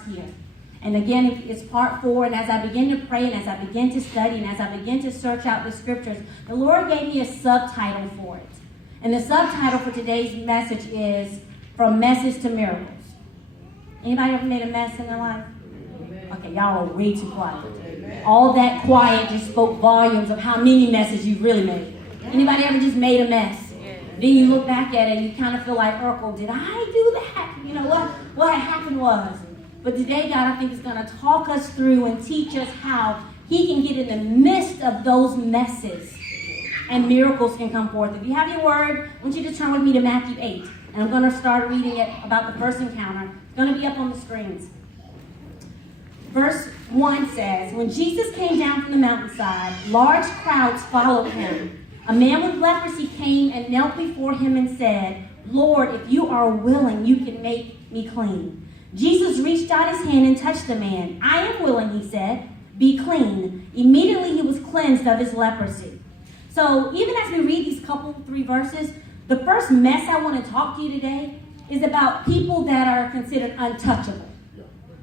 parts here. And again, it's part 4, and as I begin to pray, and as I begin to study, and as I begin to search out the scriptures, the Lord gave me a subtitle for it. And the subtitle for today's message is From Messes to Miracles. Anybody ever made a mess in their life? Okay, y'all are way too quiet. All that quiet just spoke volumes of how many messes you've really made. Anybody ever just made a mess? Then you look back at it and you kind of feel like, Urkel, did I do that? You know, what had happened was. But today, God, I think is going to talk us through and teach us how he can get in the midst of those messes and miracles can come forth. If you have your word, I want you to turn with me to Matthew 8. And I'm going to start reading it about the first encounter. It's going to be up on the screens. Verse 1 says, When Jesus came down from the mountainside, large crowds followed him. A man with leprosy came and knelt before him and said, Lord, if you are willing, you can make me clean. Jesus reached out his hand and touched the man. I am willing, he said. Be clean. Immediately he was cleansed of his leprosy. So even as we read these 3 verses, the first mess I want to talk to you today is about people that are considered untouchable.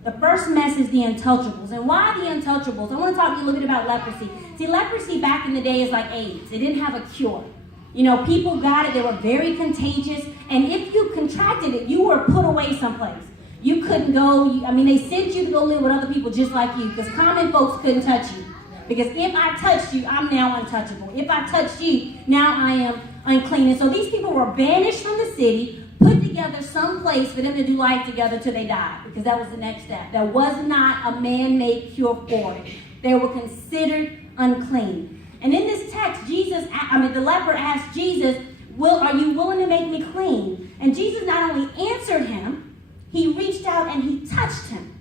The first mess is the untouchables. And why the untouchables? I want to talk to you a little bit about leprosy. See, leprosy back in the day is like AIDS. It didn't have a cure. You know, people got it. They were very contagious. And if you contracted it, you were put away someplace. You couldn't go. They sent you to go live with other people just like you because common folks couldn't touch you. Because if I touched you, I'm now untouchable. If I touched you, now I am unclean. And so these people were banished from the city, put together some place for them to do life together till they died, because that was the next step. There was not a man-made cure for it. They were considered unclean. And in this text, the leper asked Jesus, are you willing to make me clean? And Jesus not only answered him, he reached out and he touched him.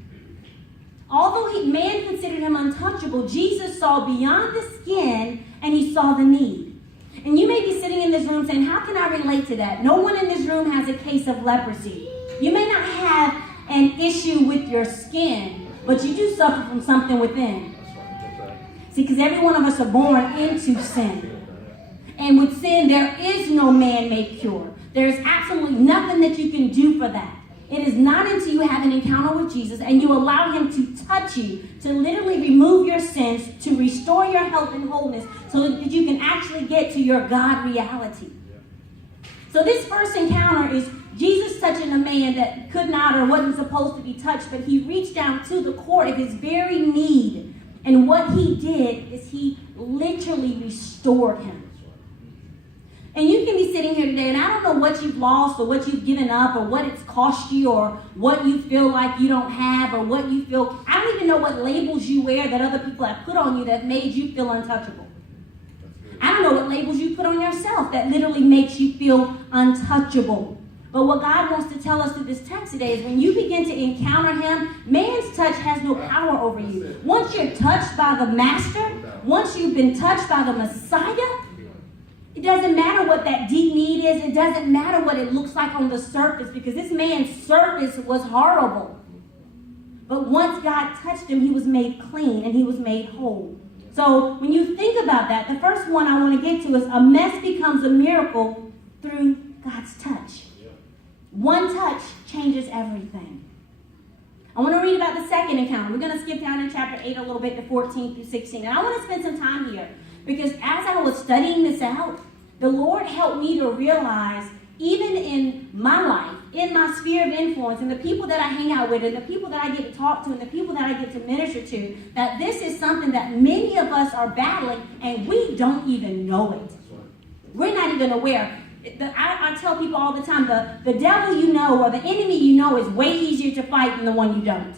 Although man considered him untouchable, Jesus saw beyond the skin and he saw the need. And you may be sitting in this room saying, how can I relate to that? No one in this room has a case of leprosy. You may not have an issue with your skin, but you do suffer from something within. See, because every one of us are born into sin. And with sin, there is no man-made cure. There's absolutely nothing that you can do for that. It is not until you have an encounter with Jesus and you allow him to touch you, to literally remove your sins, to restore your health and wholeness so that you can actually get to your God reality. So this first encounter is Jesus touching a man that could not or wasn't supposed to be touched, but he reached down to the core of his very need. And what he did is he literally restored him. And you can be sitting here today, and I don't know what you've lost or what you've given up or what it's cost you or what you feel like you don't have or what you feel. I don't even know what labels you wear that other people have put on you that made you feel untouchable. I don't know what labels you put on yourself that literally makes you feel untouchable. But what God wants to tell us through this text today is when you begin to encounter him, man's touch has no power over you. Once you're touched by the Master, once you've been touched by the Messiah, it doesn't matter what that deep need is. It doesn't matter what it looks like on the surface, because this man's surface was horrible. But once God touched him, he was made clean and he was made whole. So when you think about that, the first one I want to get to is a mess becomes a miracle through God's touch. One touch changes everything. I want to read about the second encounter. We're going to skip down in chapter 8 a little bit to 14 through 16. And I want to spend some time here, because as I was studying this out, the Lord helped me to realize, even in my life, in my sphere of influence, and the people that I hang out with, and the people that I get to talk to, and the people that I get to minister to, that this is something that many of us are battling, and we don't even know it. We're not even aware. I tell people all the time, the devil you know, or the enemy you know, is way easier to fight than the one you don't.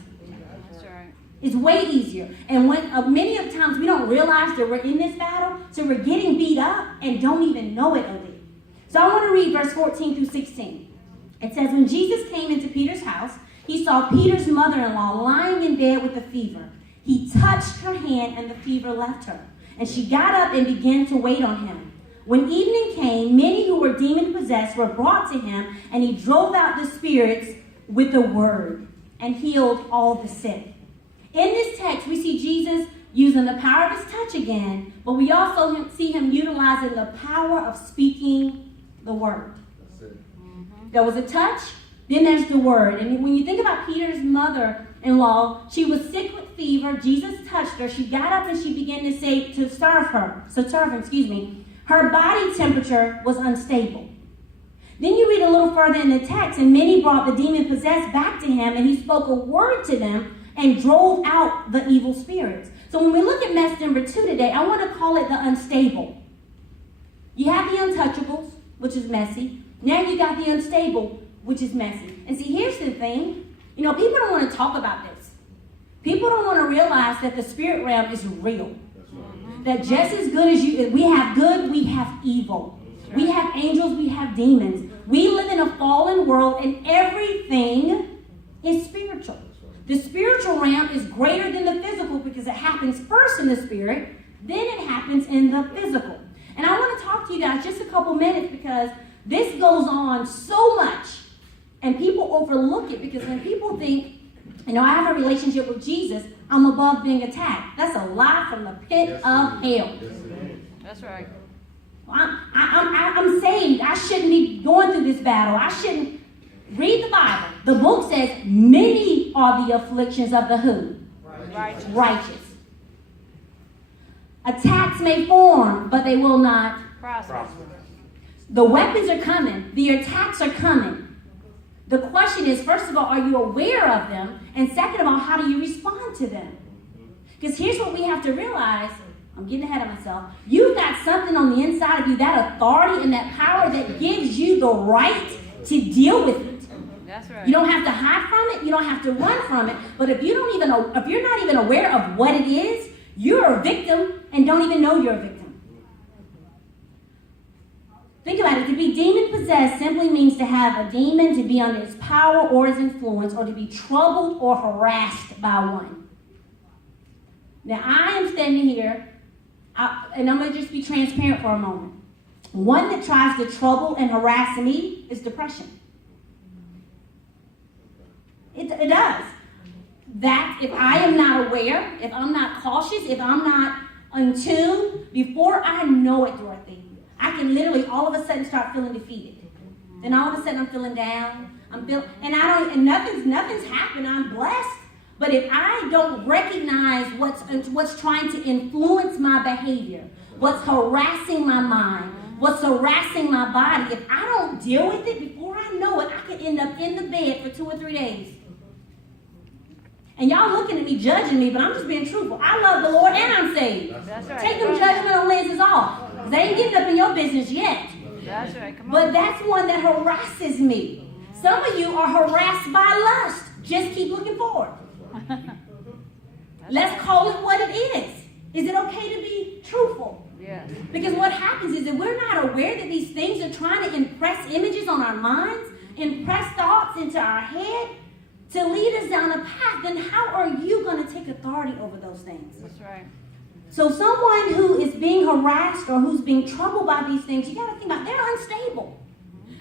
It's way easier. And when many of times we don't realize that we're in this battle, so we're getting beat up and don't even know it, Ali. So I want to read verse 14 through 16. It says, when Jesus came into Peter's house, he saw Peter's mother-in-law lying in bed with a fever. He touched her hand and the fever left her, and she got up and began to wait on him. When evening came, many who were demon-possessed were brought to him, and he drove out the spirits with a word and healed all the sick. In this text, we see Jesus using the power of his touch again, but we also see him utilizing the power of speaking the word. That's it. There was a touch, Then there's the word. And when you think about Peter's mother-in-law, she was sick with fever. Jesus touched her. She got up and she began to serve him. Her body temperature was unstable. Then you read a little further in the text, and many brought the demon-possessed back to him, and he spoke a word to them and drove out the evil spirits. So when we look at mess number 2 today, I want to call it the unstable. You have the untouchables, which is messy. Now you got the unstable, which is messy. And see, here's the thing. People don't want to talk about this. People don't want to realize that the spirit realm is real. That just as good as we have good, we have evil. We have angels, we have demons. We live in a fallen world, and everything is spiritual. The spiritual realm is greater than the physical because it happens first in the spirit, then it happens in the physical. And I want to talk to you guys just a couple minutes because this goes on so much, and people overlook it because when people think, I have a relationship with Jesus, I'm above being attacked. That's a lie from the pit of hell. That's right. I'm saved. I shouldn't be going through this battle. I shouldn't. Read the Bible. The book says, many are the afflictions of the who? Righteous. Attacks may form, but they will not prosper. The weapons are coming. The attacks are coming. The question is, first of all, are you aware of them? And second of all, how do you respond to them? Because here's what we have to realize. I'm getting ahead of myself. You've got something on the inside of you, that authority and that power that gives you the right to deal with it. That's right. You don't have to hide from it. You don't have to run from it. But if you're not even aware of what it is, you're a victim and don't even know you're a victim. Think about it. To be demon-possessed simply means to have a demon, to be under its power or its influence, or to be troubled or harassed by one. Now, I am standing here, and I'm going to just be transparent for a moment. One that tries to trouble and harass me is depression. It does. That if I am not aware, if I'm not cautious, if I'm not in tune, before I know it, Dorothy, I can literally all of a sudden start feeling defeated. Then all of a sudden I'm feeling down. And nothing's happened. I'm blessed. But if I don't recognize what's trying to influence my behavior, what's harassing my mind, what's harassing my body, if I don't deal with it, before I know it, I could end up in the bed for 2 or 3 days. And y'all looking at me, judging me, but I'm just being truthful. I love the Lord and I'm saved. That's right. Take them judgmental lenses off. Because they ain't getting up in your business yet. That's right. Come on. But that's one that harasses me. Some of you are harassed by lust. Just keep looking forward. Let's call it what it is. Is it okay to be truthful? Yes. Because what happens is that we're not aware that these things are trying to impress images on our minds, impress thoughts into our head, to lead us down a path. Then how are you going to take authority over those things? That's right. So someone who is being harassed or who's being troubled by these things, you got to think about, they're unstable.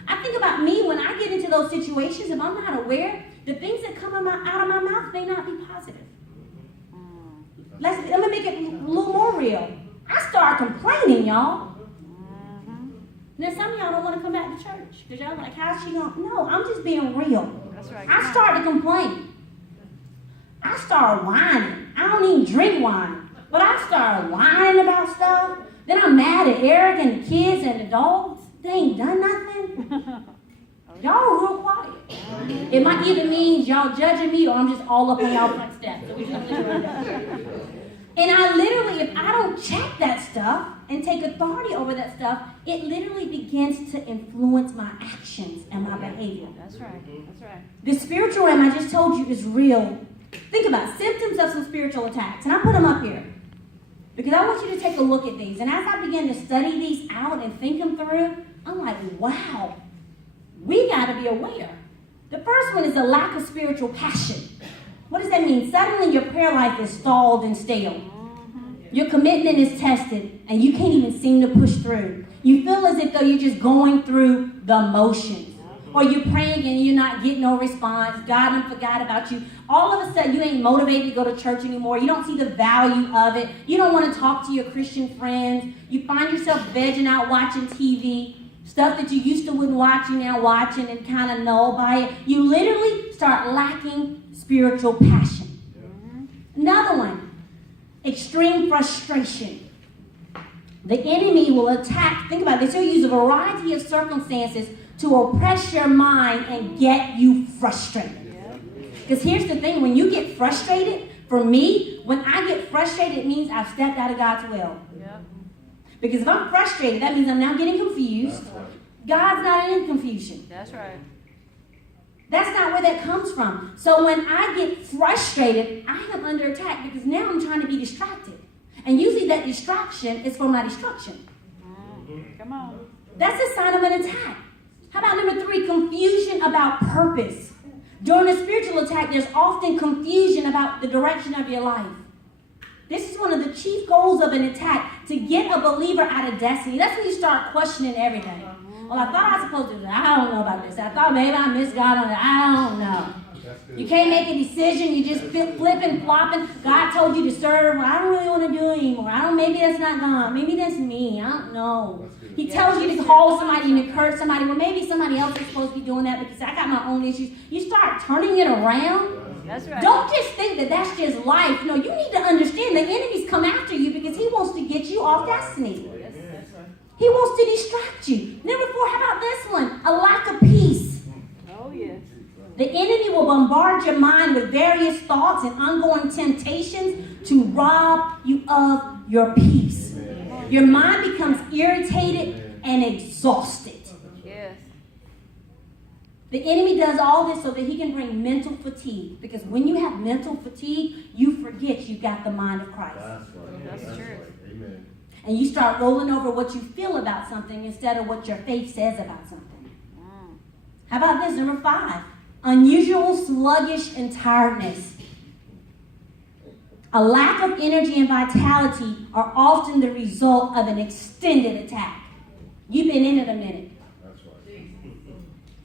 I think about me when I get into those situations, if I'm not aware, the things that come out of my mouth may not be positive. Let me make it a little more real. I start complaining, y'all. Now some of y'all don't want to come back to church because y'all like, how's she going? No, I'm just being real. That's right. I start to complain. I start whining. I don't even drink wine, but I start whining about stuff. Then I'm mad at Eric and the kids and the dogs. They ain't done nothing. Y'all real quiet. It might either mean y'all judging me or I'm just all up on y'all front steps. So we just leave it at that. And I literally, if I don't check that stuff and take authority over that stuff, it literally begins to influence my actions and my behavior. That's right. That's right. The spiritual realm I just told you is real. Think about it. Symptoms of some spiritual attacks. And I put them up here because I want you to take a look at these. And as I begin to study these out and think them through, I'm like, wow, we got to be aware. The first one is a lack of spiritual passion. What does that mean? Suddenly your prayer life is stalled and stale. Your commitment is tested and you can't even seem to push through. You feel as if though you're just going through the motions. Or you're praying and you're not getting no response. God done forgot about you. All of a sudden you ain't motivated to go to church anymore. You don't see the value of it. You don't want to talk to your Christian friends. You find yourself vegging out watching TV. Stuff that you used to wouldn't watch, you now watching and kind of know by it. You literally start lacking spiritual passion. Another one, extreme frustration. The enemy will attack, think about this, he'll use a variety of circumstances to oppress your mind and get you frustrated. Because here's the thing, when you get frustrated, for me, when I get frustrated, it means I've stepped out of God's will. Because if I'm frustrated, that means I'm now getting confused. God's not in confusion. That's right. That's not where that comes from. So when I get frustrated, I am under attack because now I'm trying to be distracted. And usually that distraction is for my destruction. Come on. That's a sign of an attack. How about number 3, confusion about purpose? During a spiritual attack, there's often confusion about the direction of your life. This is one of the chief goals of an attack, to get a believer out of destiny. That's when you start questioning everything. Well, I thought I was supposed to do that. I don't know about this. I thought maybe I missed God on it. I don't know. You can't make a decision. You just flipping, flopping. God told you to serve. Well, I don't really want to do it anymore. Maybe that's not God. Maybe that's me. I don't know. He tells you to call somebody and encourage somebody. Well, maybe somebody else is supposed to be doing that because I got my own issues. You start turning it around. That's right. Don't just think that that's just life. No, you need to understand the enemy's come after you because he wants to get you off destiny. That's right. He wants to distract you. Number 4, how about this one? A lack of peace. Oh, yes. The enemy will bombard your mind with various thoughts and ongoing temptations to rob you of your peace. Your mind becomes irritated and exhausted. Yes. The enemy does all this so that he can bring mental fatigue. Because when you have mental fatigue, you forget you got the mind of Christ. That's true. Amen. And you start rolling over what you feel about something instead of what your faith says about something. How about this? Number 5, unusual sluggish and tiredness. A lack of energy and vitality are often the result of an extended attack. You've been in it a minute. That's right.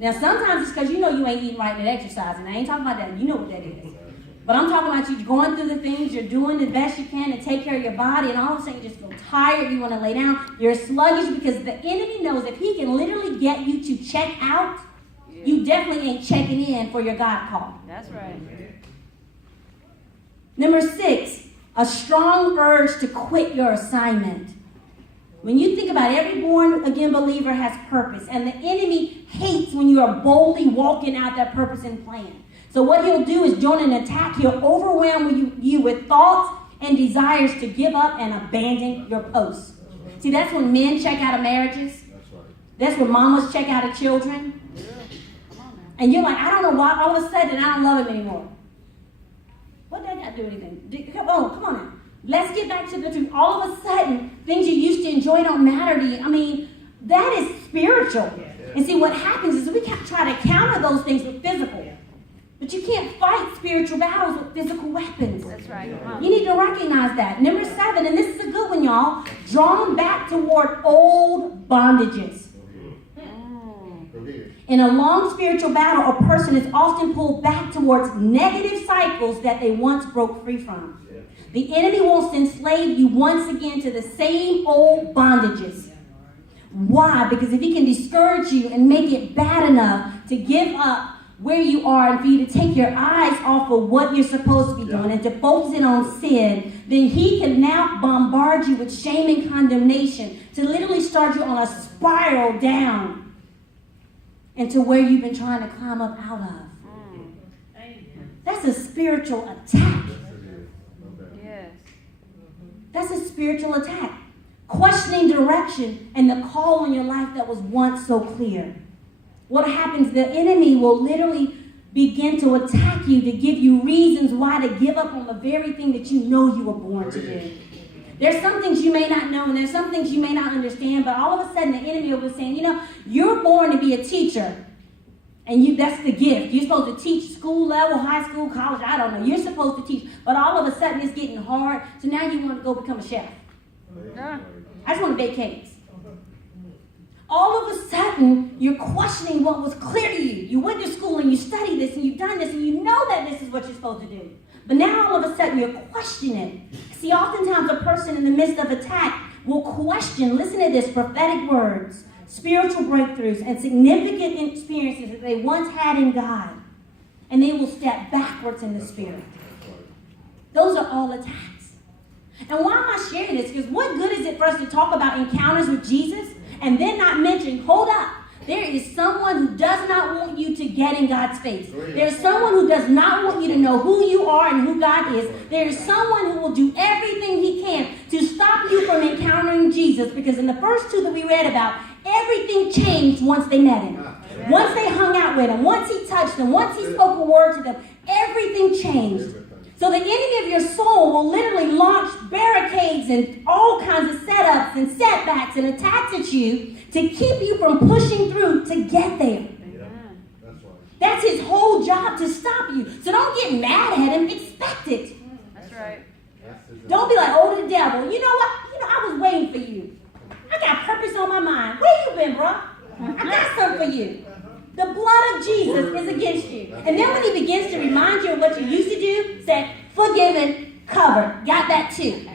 Now, sometimes it's because you know you ain't eating right and exercising. I ain't talking about that. You know what that is. But I'm talking about you going through the things, you're doing the best you can to take care of your body, and all of a sudden you just feel tired, you want to lay down. You're sluggish because the enemy knows if he can literally get you to check out, you definitely ain't checking in for your God call. That's right. Number 6, a strong urge to quit your assignment. When you think about it, every born-again believer has purpose, and the enemy hates when you are boldly walking out that purpose and plan. So what he'll do is during an attack, he'll overwhelm you with thoughts and desires to give up and abandon your post. See, that's when men check out of marriages. That's right. That's when mamas check out of children. And you're like, I don't know why all of a sudden I don't love him anymore. What did that do anything? Come on now. Let's get back to the truth. All of a sudden, things you used to enjoy don't matter to you. I mean, that is spiritual. And see, what happens is we try to counter those things with physical. But you can't fight spiritual battles with physical weapons. That's right. You need to recognize that. Number 7, and this is a good one, y'all. Drawn back toward old bondages. In a long spiritual battle, a person is often pulled back towards negative cycles that they once broke free from. The enemy wants to enslave you once again to the same old bondages. Why? Because if he can discourage you and make it bad enough to give up where you are and for you to take your eyes off of what you're supposed to be doing and to focus in on sin, then he can now bombard you with shame and condemnation to literally start you on a spiral down into where you've been trying to climb up out of. That's a spiritual attack. Yes. That's a spiritual attack. Questioning direction and the call on your life that was once so clear. What happens, the enemy will literally begin to attack you to give you reasons why to give up on the very thing that you know you were born to do. There's some things you may not know and there's some things you may not understand, but all of a sudden the enemy will be saying, you know, you're born to be a teacher. And that's the gift. You're supposed to teach school level, high school, college, I don't know. You're supposed to teach. But all of a sudden it's getting hard, so now you want to go become a chef. I just want to bake cakes. All of a sudden, you're questioning what was clear to you. You went to school and you studied this and you've done this and you know that this is what you're supposed to do. But now all of a sudden you're questioning. See, oftentimes a person in the midst of attack will question, listen to this, prophetic words, spiritual breakthroughs, and significant experiences that they once had in God. And they will step backwards in the spirit. Those are all attacks. And why am I sharing this? Because what good is it for us to talk about encounters with Jesus and then not mention, hold up, there is someone who does not want you to get in God's face. There's someone who does not want you to know who you are and who God is. There is someone who will do everything he can to stop you from encountering Jesus. Because in the first two that we read about, everything changed once they met him. Once they hung out with him, once he touched them, once he spoke a word to them, everything changed. So the enemy of your soul will literally launch barricades and all kinds of setups and setbacks and attacks at you to keep you from pushing through to get there. That's his whole job, to stop you. So don't get mad at him. Expect it. That's right. Don't be like, oh, the devil. You know what? I was waiting for you. I got purpose on my mind. Where you been, bro? I got something for you. The blood of Jesus is against you. And then when he begins to remind you of what you used to do, say, forgiven, covered. Got that too.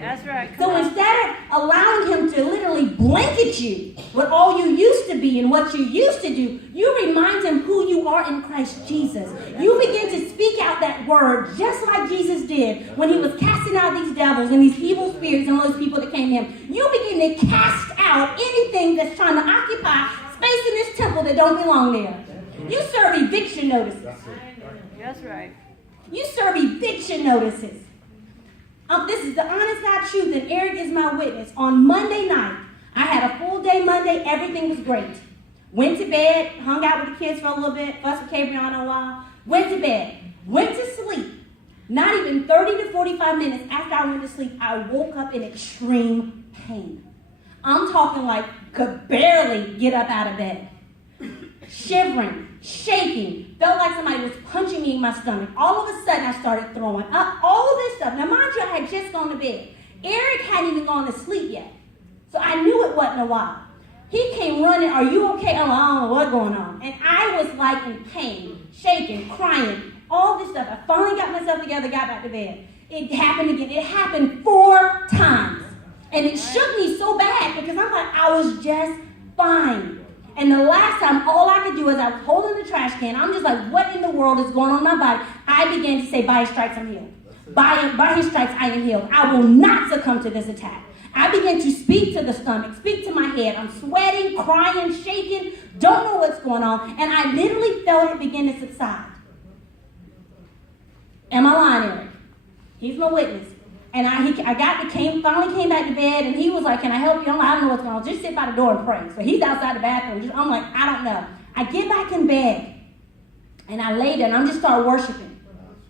That's right. So instead of allowing him to literally blanket you with all you used to be and what you used to do, you remind him who you are in Christ Jesus. You begin to speak out that word just like Jesus did when he was casting out these devils and these evil spirits and those people that came to him. You begin to cast out anything that's trying to occupy space in this temple that don't belong there. You serve eviction notices. That's right. You serve eviction notices. This is the honest God truth, and Eric is my witness. On Monday night, I had a full day Monday. Everything was great. Went to bed, hung out with the kids for a little bit, fussed with Cabriana a while. Went to bed, went to sleep. Not even 30 to 45 minutes after I went to sleep, I woke up in extreme pain. I'm talking like could barely get up out of bed. Shivering, shaking, felt like somebody was punching me in my stomach. All of a sudden, I started throwing up, all of this stuff. Now, mind you, I had just gone to bed. Eric hadn't even gone to sleep yet. So I knew it wasn't a while. He came running, are you okay? I'm like, I don't know what's going on. And I was like in pain, shaking, crying, all this stuff. I finally got myself together, got back to bed. It happened again. It happened 4 times. And it shook me so bad because I'm like, I was just fine. And the last time, all I could do is I was holding the trash can. I'm just like, what in the world is going on in my body? I began to say, by his stripes, I'm healed. By his stripes, I am healed. I will not succumb to this attack. I began to speak to the stomach, speak to my head. I'm sweating, crying, shaking, don't know what's going on. And I literally felt it begin to subside. Am I lying, Eric? He's my witness. And finally came back to bed, and he was like, can I help you? I'm like, I don't know what's going on. Just sit by the door and pray. So he's outside the bathroom. I'm like, I don't know. I get back in bed, and I lay there, and I'm just start worshiping.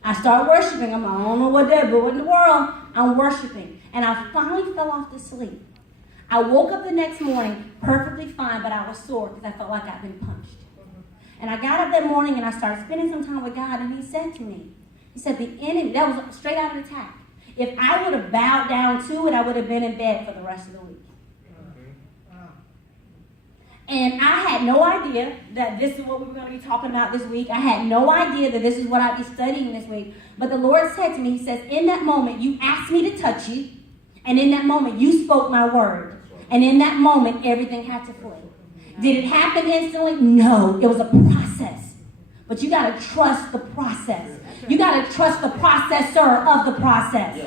I start worshiping. I'm like, I don't know what that, but what in the world? I'm worshiping. And I finally fell off to sleep. I woke up the next morning perfectly fine, but I was sore because I felt like I'd been punched. And I got up that morning, and I started spending some time with God, and he said to me, he said, the enemy, that was straight out of the attack. If I would have bowed down to it, I would have been in bed for the rest of the week. And I had no idea that this is what we were going to be talking about this week. I had no idea that this is what I'd be studying this week. But the Lord said to me, he says, in that moment, you asked me to touch you. And in that moment, you spoke my word. And in that moment, everything had to flee. Did it happen instantly? No, it was a process. But you got to trust the process. You got to trust the processor of the process.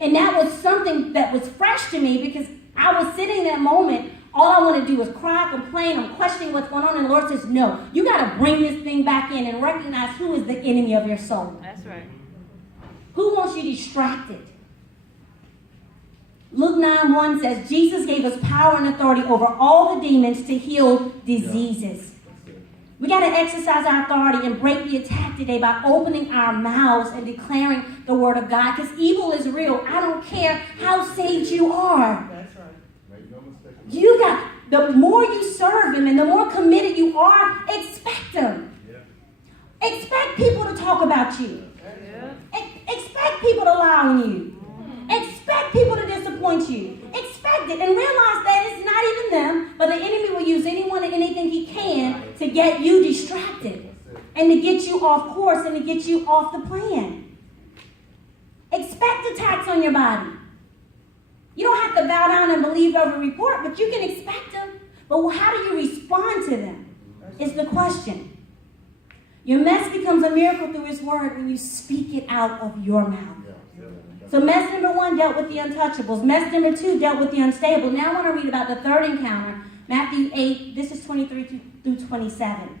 And that was something that was fresh to me because I was sitting in that moment. All I want to do is cry, complain. I'm questioning what's going on. And the Lord says, no, you got to bring this thing back in and recognize who is the enemy of your soul. That's right. Who wants you distracted? Luke 9:1 says, Jesus gave us power and authority over all the demons to heal diseases. We got to exercise our authority and break the attack today by opening our mouths and declaring the word of God. Because evil is real. I don't care how saved you are. That's right. Make no mistake. You got, the more you serve him and the more committed you are, expect him. Yeah. Expect people to talk about you. Yeah. Expect people to lie on you. Expect people to disappoint you. Expect it and realize that it's not even them, but the enemy will use anyone and anything he can to get you distracted and to get you off course and to get you off the plan. Expect attacks on your body. You don't have to bow down and believe every report, but you can expect them. But how do you respond to them? Is the question. Your mess becomes a miracle through His Word when you speak it out of your mouth. So mess number 1 dealt with the untouchables. Mess number 2 dealt with the unstable. Now I want to read about the third encounter. Matthew 8, this is 23 through 27.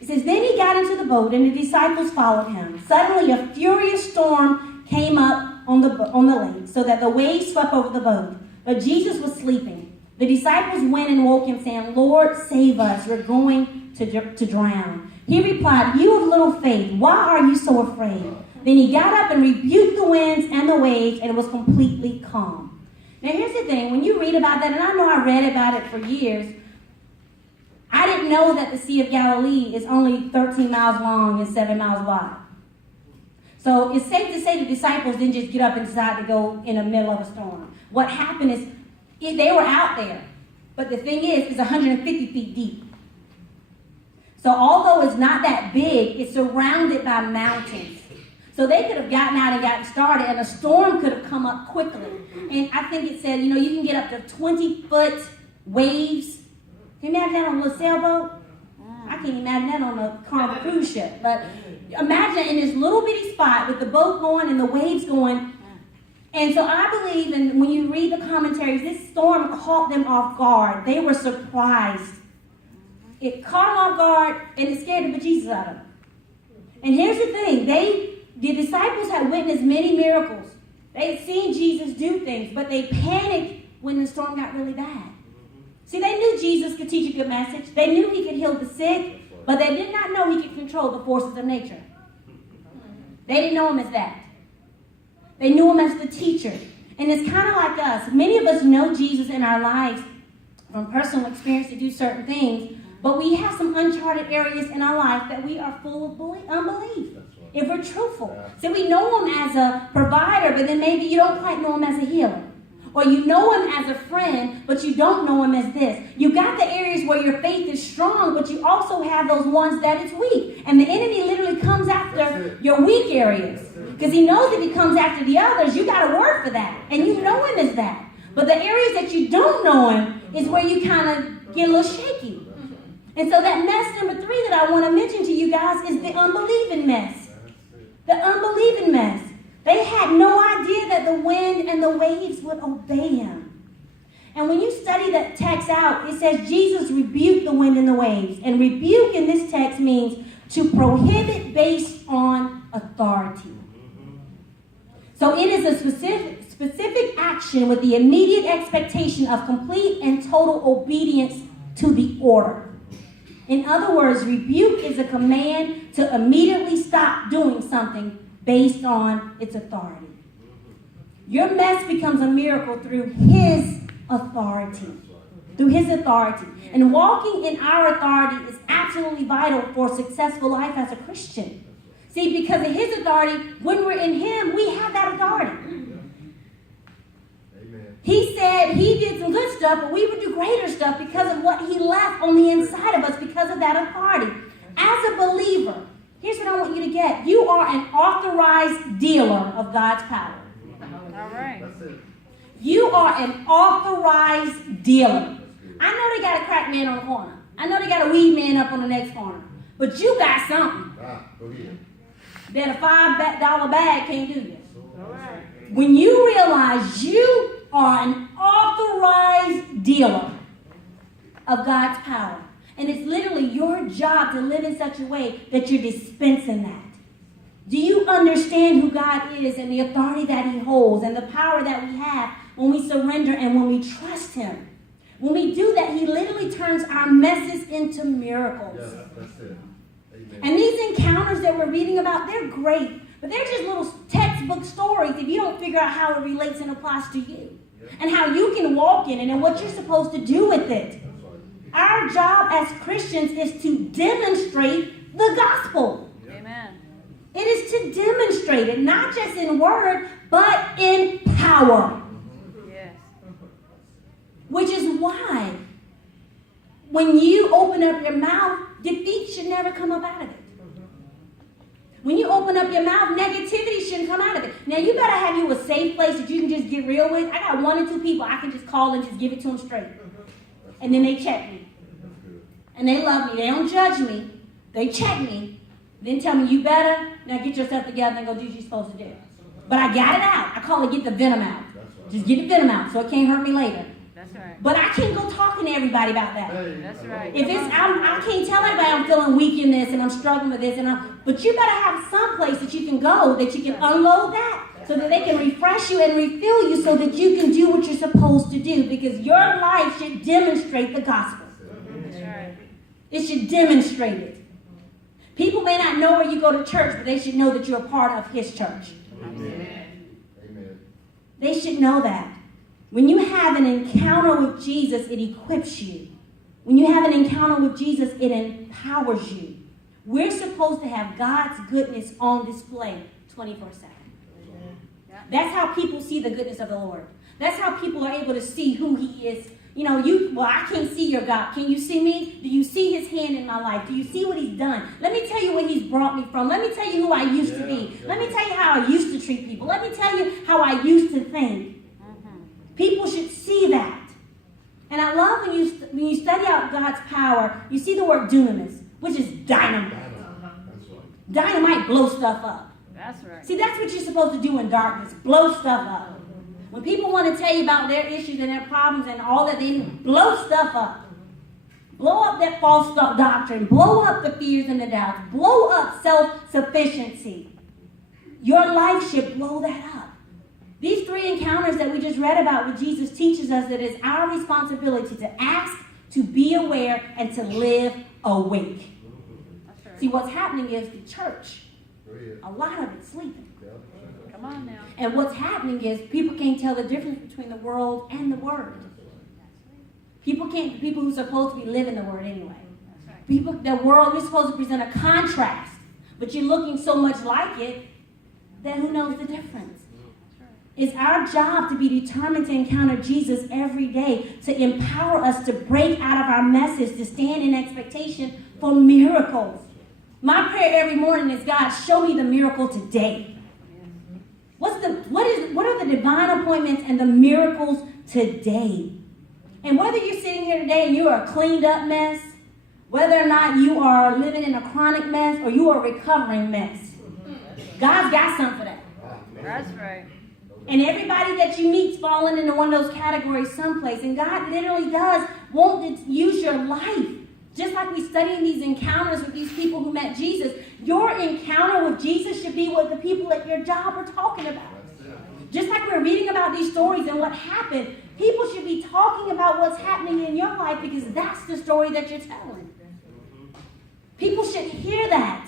It says, Then he got into the boat and the disciples followed him. Suddenly a furious storm came up on the lake so that the waves swept over the boat. But Jesus was sleeping. The disciples went and woke him saying, Lord, save us. We're going to drown. He replied, You of little faith, why are you so afraid? Then he got up and rebuked the winds and the waves, and it was completely calm. Now here's the thing. When you read about that, and I know I read about it for years, I didn't know that the Sea of Galilee is only 13 miles long and 7 miles wide. So it's safe to say the disciples didn't just get up and decide to go in the middle of a storm. What happened is they were out there. But the thing is, it's 150 feet deep. So although it's not that big, it's surrounded by mountains. So they could have gotten out and gotten started, and a storm could have come up quickly. And I think it said, you can get up to 20-foot waves. Can you imagine that on a little sailboat? I can't imagine that on a Carnival cruise ship. But imagine in this little bitty spot with the boat going and the waves going. And so I believe, and when you read the commentaries, this storm caught them off guard. They were surprised. It caught them off guard, and it scared the bejesus out of them. And here's the thing. The disciples had witnessed many miracles. They had seen Jesus do things, but they panicked when the storm got really bad. See, they knew Jesus could teach a good message. They knew he could heal the sick, but they did not know he could control the forces of nature. They didn't know him as that. They knew him as the teacher. And it's kind of like us. Many of us know Jesus in our lives from personal experience to do certain things, but we have some uncharted areas in our life that we are full of unbelief. If we're truthful. So we know him as a provider, but then maybe you don't quite know him as a healer. Or you know him as a friend, but you don't know him as this. You got the areas where your faith is strong, but you also have those ones that is weak. And the enemy literally comes after your weak areas. Because he knows if he comes after the others, you got a word for that. And you know him as that. But the areas that you don't know him is where you kind of get a little shaky. And so that mess number 3 that I want to mention to you guys is the unbelieving mess. The unbelieving mess. They had no idea that the wind and the waves would obey him. And when you study that text out, it says Jesus rebuked the wind and the waves. And rebuke in this text means to prohibit based on authority. So it is a specific action with the immediate expectation of complete and total obedience to the order. In other words, rebuke is a command to immediately stop doing something based on its authority. Your mess becomes a miracle through his authority. Through his authority. And walking in our authority is absolutely vital for a successful life as a Christian. See, because of his authority, when we're in him, we have that authority. He said he did some good stuff, but we would do greater stuff because of what he left on the inside of us, because of that authority. As a believer, here's what I want you to get. You are an authorized dealer of God's power. All right. You are an authorized dealer. I know they got a crack man on the corner. I know they got a weed man up on the next corner. But you got something that a $5 bag can't do this. All right. When you realize you are an authorized dealer of God's power, and it's literally your job to live in such a way that you're dispensing that. Do you understand who God is and the authority that he holds and the power that we have when we surrender and when we trust him? When we do that, he literally turns our messes into miracles. Yeah, that's it. Amen. And these encounters that we're reading about, they're great. But they're just little textbook stories if you don't figure out how it relates and applies to you. And how you can walk in it and what you're supposed to do with it. Our job as Christians is to demonstrate the gospel. Amen. It is to demonstrate it, not just in word, but in power. Yes. Which is why when you open up your mouth, defeat should never come up out of it. When you open open up your mouth, negativity shouldn't come out of it. Now, you better have you a safe place that you can just get real with. I got 1 or 2 people I can just call and just give it to them straight. And then they check me. And they love me. They don't judge me. They check me. Then tell me, you better. Now get yourself together and go do what you're supposed to do. But I got it out. I call it get the venom out. Just get the venom out so it can't hurt me later. That's right. But I can't go talking to everybody about that. That's right. If it's, I can't tell everybody I'm feeling weak in this and I'm struggling with this. But you better have some place that you can go that you can unload that so that they can refresh you and refill you so that you can do what you're supposed to do, because your life should demonstrate the gospel. That's right. It should demonstrate it. People may not know where you go to church, but they should know that you're a part of his church. Amen. Amen. They should know that. When you have an encounter with Jesus, it equips you. When you have an encounter with Jesus, it empowers you. We're supposed to have God's goodness on display 24/7. That's how people see the goodness of the Lord. That's how people are able to see who he is. You know, I can't see your God. Can you see me? Do you see his hand in my life? Do you see what he's done? Let me tell you where he's brought me from. Let me tell you who I used to be. Let me tell you how I used to treat people. Let me tell you how I used to think. People should see that. And I love when you study out God's power, you see the word dunamis, which is dynamite. Dynamite blows stuff up. That's right. See, that's what you're supposed to do in darkness, blow stuff up. When people want to tell you about their issues and their problems and all that, they blow stuff up. Blow up that false doctrine. Blow up the fears and the doubts. Blow up self-sufficiency. Your life should blow that up. These 3 encounters that we just read about with Jesus teaches us that it's our responsibility to ask, to be aware, and to live awake. That's right. See, what's happening is the church, a lot of it's sleeping. Come on now. And what's happening is people can't tell the difference between the world and the Word. People who are supposed to be living the Word anyway. That's right. The world, we're supposed to present a contrast, but you're looking so much like it that who knows the difference? It's our job to be determined to encounter Jesus every day, to empower us to break out of our messes, to stand in expectation for miracles. My prayer every morning is, God, show me the miracle today. What are the divine appointments and the miracles today? And whether you're sitting here today and you are a cleaned up mess, whether or not you are living in a chronic mess or you are a recovering mess, God's got something for that. That's right. And everybody that you meet's falling into one of those categories someplace. And God literally does want to use your life. Just like we studying these encounters with these people who met Jesus, your encounter with Jesus should be what the people at your job are talking about. Just like we're reading about these stories and what happened, people should be talking about what's happening in your life because that's the story that you're telling. People should hear that.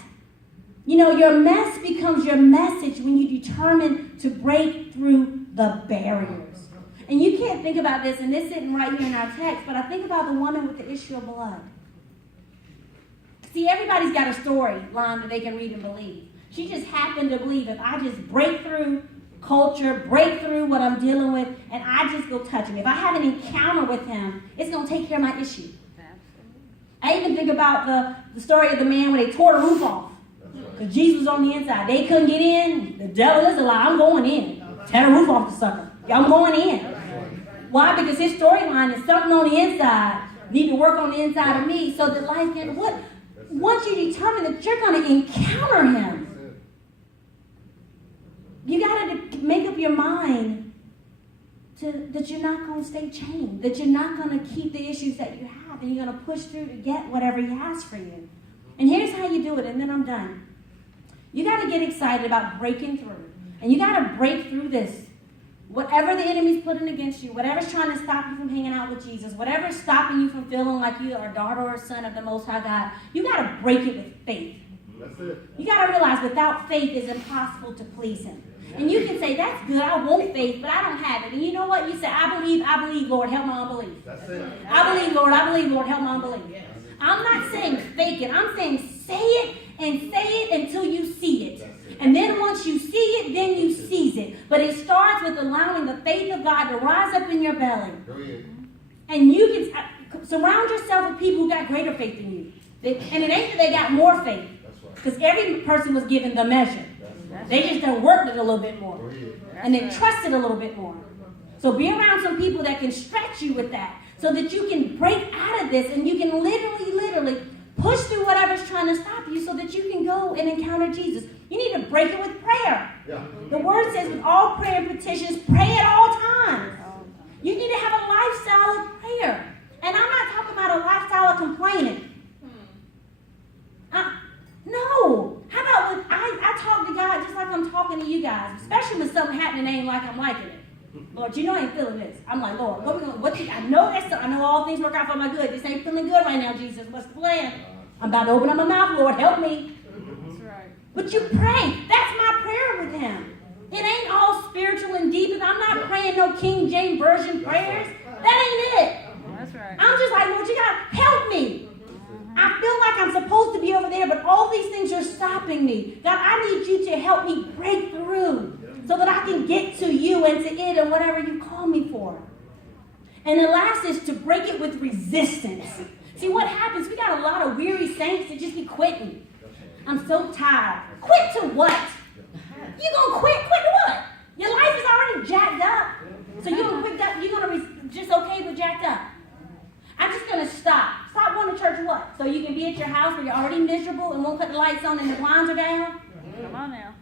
You know, your mess becomes your message when you determine to break through the barriers. And you can't think about this, and this isn't right here in our text, but I think about the woman with the issue of blood. See, everybody's got a storyline that they can read and believe. She just happened to believe if I just break through culture, break through what I'm dealing with, and I just go touch him. If I have an encounter with him, it's going to take care of my issue. I even think about the story of the man where they tore the roof off. Because Jesus was on the inside. They couldn't get in. The devil is a lie. I'm going in. Tear the roof off the sucker. I'm going in. Why? Because his storyline is something on the inside. Need to work on the inside of me so that life can... Once you determine that you're going to encounter him, you got to make up your mind that you're not going to stay chained, that you're not going to keep the issues that you have, and you're going to push through to get whatever he has for you. And here's how you do it, and then I'm done. You got to get excited about breaking through, and you got to break through this. Whatever the enemy's putting against you, whatever's trying to stop you from hanging out with Jesus, whatever's stopping you from feeling like you are a daughter or a son of the Most High God, you got to break it with faith. That's it. You got to realize without faith it's impossible to please him. And you can say, that's good, I want faith, but I don't have it. And you know what? You say, I believe, Lord, help my unbelief. That's it. I believe, Lord, help my unbelief. I'm not saying fake it. I'm saying say it and say it until you see it. And then once you see it, then you seize it. But it starts with allowing the faith of God to rise up in your belly. Go ahead. And you can surround yourself with people who got greater faith than you. And it ain't that they got more faith. That's right. Because every person was given the measure. They just done worked it a little bit more. Go ahead. And they trust it a little bit more. So be around some people that can stretch you with that so that you can break out of this and you can literally push through whatever's trying to stop you so that you can go and encounter Jesus. You need to break it with prayer. Yeah. The word says with all prayer and petitions, pray at all times. You need to have a lifestyle of prayer. And I'm not talking about a lifestyle of complaining. No. How about when I talk to God just like I'm talking to you guys, especially when something happening ain't like I'm liking it. Lord, you know I ain't feeling this. I'm like, Lord, I know all things work out for my good. This ain't feeling good right now, Jesus. What's the plan? I'm about to open up my mouth, Lord, help me. That's right. But you pray. That's my prayer with him. It ain't all spiritual and deep, and I'm not praying no King James Version prayers. That ain't it. That's right. I'm just like, Lord, you gotta help me. I feel like I'm supposed to be over there, but all these things are stopping me. God, I need you to help me break through so that I can get to you and to it and whatever you call me for. And the last is to break it with resistance. See, what happens, we got a lot of weary saints that just be quitting. I'm so tired. Quit to what? You gonna quit? Quit to what? Your life is already jacked up. So you're gonna quit that? You're gonna be just okay but jacked up? I'm just gonna stop. Stop going to church what? So you can be at your house where you're already miserable and won't cut the lights on and the blinds are down? Come on now.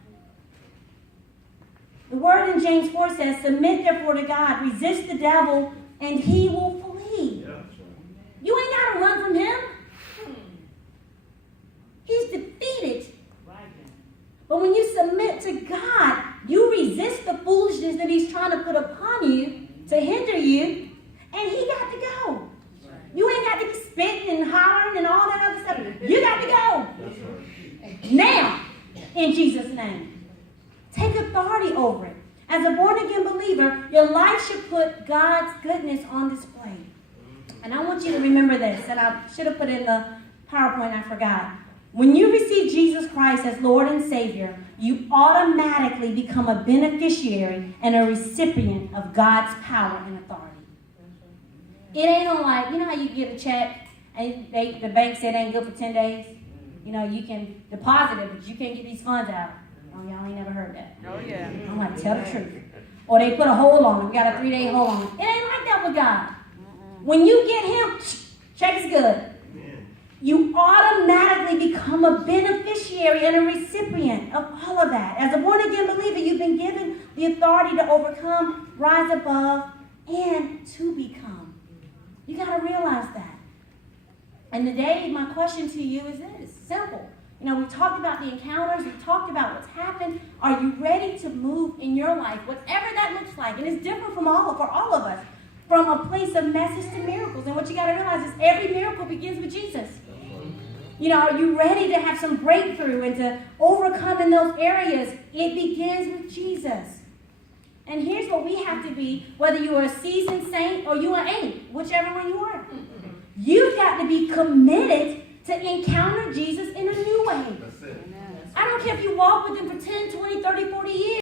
The word in James 4 says, submit therefore to God, resist the devil, and he will flee. You ain't got to run from him. He's defeated. But when you submit to God, you resist the foolishness that he's trying to put upon you to hinder you, and he got to go. You ain't got to be spitting and hollering and all that other stuff. You got to go. Now, in Jesus' name. Take authority over it. As a born-again believer, your life should put God's goodness on display. And I want you to remember this, and I should have put in the PowerPoint, I forgot. When you receive Jesus Christ as Lord and Savior, you automatically become a beneficiary and a recipient of God's power and authority. It ain't on like, you know how you get a check and the bank said it ain't good for 10 days? You know, you can deposit it, but you can't get these funds out. Oh, y'all ain't never heard that. Oh, yeah. I'm like, tell the truth. Or they put a hold on it. We got a 3-day hold on it. It ain't like that with God. When you get him, check is good. You automatically become a beneficiary and a recipient of all of that. As a born-again believer, you've been given the authority to overcome, rise above, and to become. You got to realize that. And today, my question to you is this. Simple. You know, we talked about the encounters. We talked about what's happened. Are you ready to move in your life, whatever that looks like? And it's different for all of us, from a place of message to miracles. And what you got to realize is every miracle begins with Jesus. You know, are you ready to have some breakthrough and to overcome in those areas? It begins with Jesus. And here's what we have to be, whether you are a seasoned saint or you are ain't, whichever one you are. You've got to be committed to encounter Jesus in a new way. That's it. I don't care if you walk with him for 10, 20, 30, 40 years.